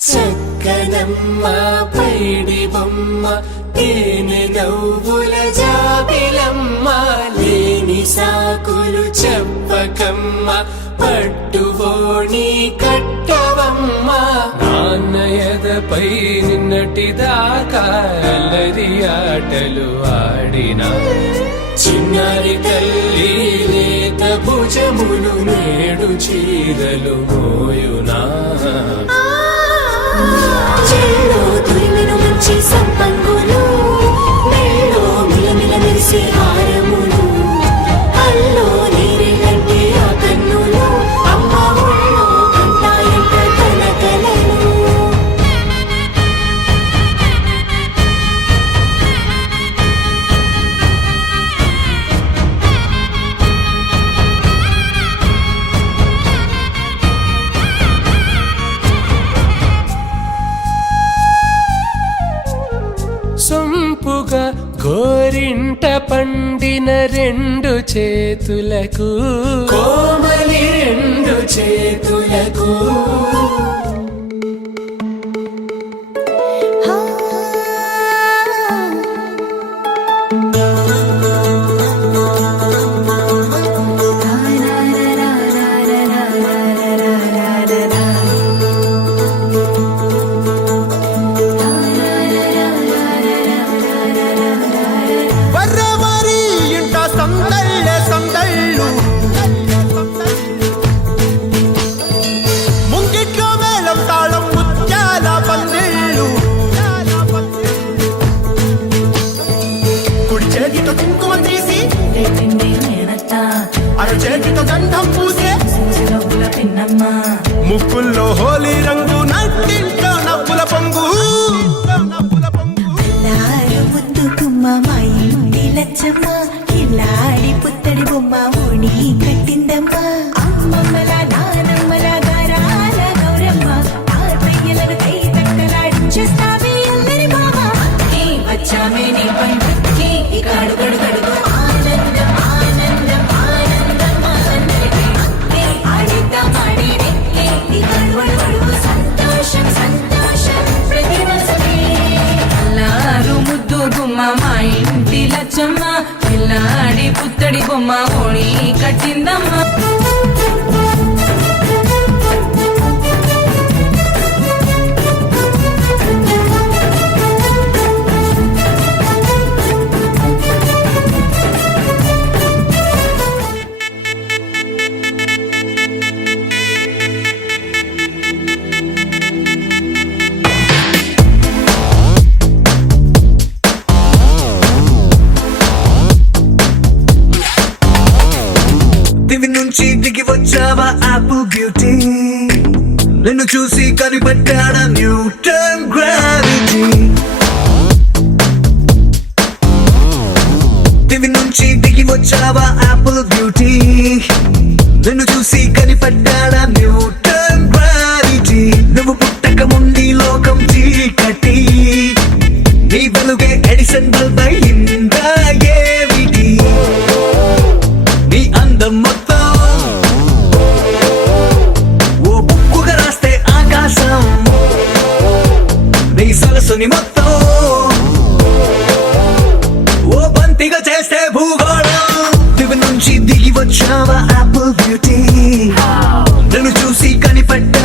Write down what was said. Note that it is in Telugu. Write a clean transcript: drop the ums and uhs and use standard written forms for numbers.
చక్కనమ్మ పైడి బొమ్మ తేనె నవ్వుల జాబిలమ్మ లేని సాకులు చెప్పకమ్మ పట్టువోణి కట్టవమ్మ నాన్నయదపై నిన్నటిదాకా అల్లరి ఆటలు ఆడినా చిన్నారి తల్లి లేత భుజములు నేడు చీరలు మోయునా చెల్లో తురిమిన మంచి సంపంగులు మెల్లో మిలమిల మెరిసే హారములు అల్లో నీరెళ్ళంటే ఆ కన్నులు అమ్మ ఒళ్ళో కంటాయంట తన కలలు సొంపుగా గోరింట పండిన రెండు చేతులకు కోమలి రెండు చేతులకు చేతితో గంధం పూసే ముక్కుల్లో హోలీ రంగు నట్టింట్లో నవ్వుల పొంగు ముద్దు కుమ్మ మా ఇంటి లచ్చమ్మ కిల్లాడి పుత్తడి బొమ్మ ఓణి కట్టిందమ్మ అమ్మమ్మల నానమ్మల గారాల గౌరమ్మ తాతయ్యలను కై తక్కలాడించేస్తావే అందరి బావ వచ్చామే నీ పండుకి కాడు గడు గడుగు ఆనందం ఆనందం ఆనందం అందరికీ ఆడిద్దాం ఆడిరే గడువడు సంతోషం సంతోషం ప్రతి వసమే అల్లారు ముద్దు గుమ్మ మా ఇంటి లచ్చమ్మ పిల్లాడి పుత్తడి బొమ్మ ఓణి కట్టిందమ్మ దివి నుంచి దిగి వచ్చావా ఆపిల్ బ్యూటీ నిన్ను చూసి కనిపెట్టాడా న్యూటన్ గ్రావిటీ దివి నుంచి దిగి వచ్చావా ఆపిల్ బ్యూటీ నిన్ను చూసి కనిపెట్టాడా న్యూటన్ గ్రావిటీ నువ్వు పుట్టక ముందు లోకం చీకటి నీ వెలుగే ఎడిసన్ బల్బ్ అయిందా ఏమిటి నీ అందం మొత్తం ఓ బుక్కుగా రాస్తే ఆకాశం నీ సరస్సుని మొత్తం ఓ బంతిగా చేస్తే భూగోళం దివి నుంచి దిగి వచ్చావా ఆపిల్ బ్యూటీ నన్ను చూసి కనిపెట్ట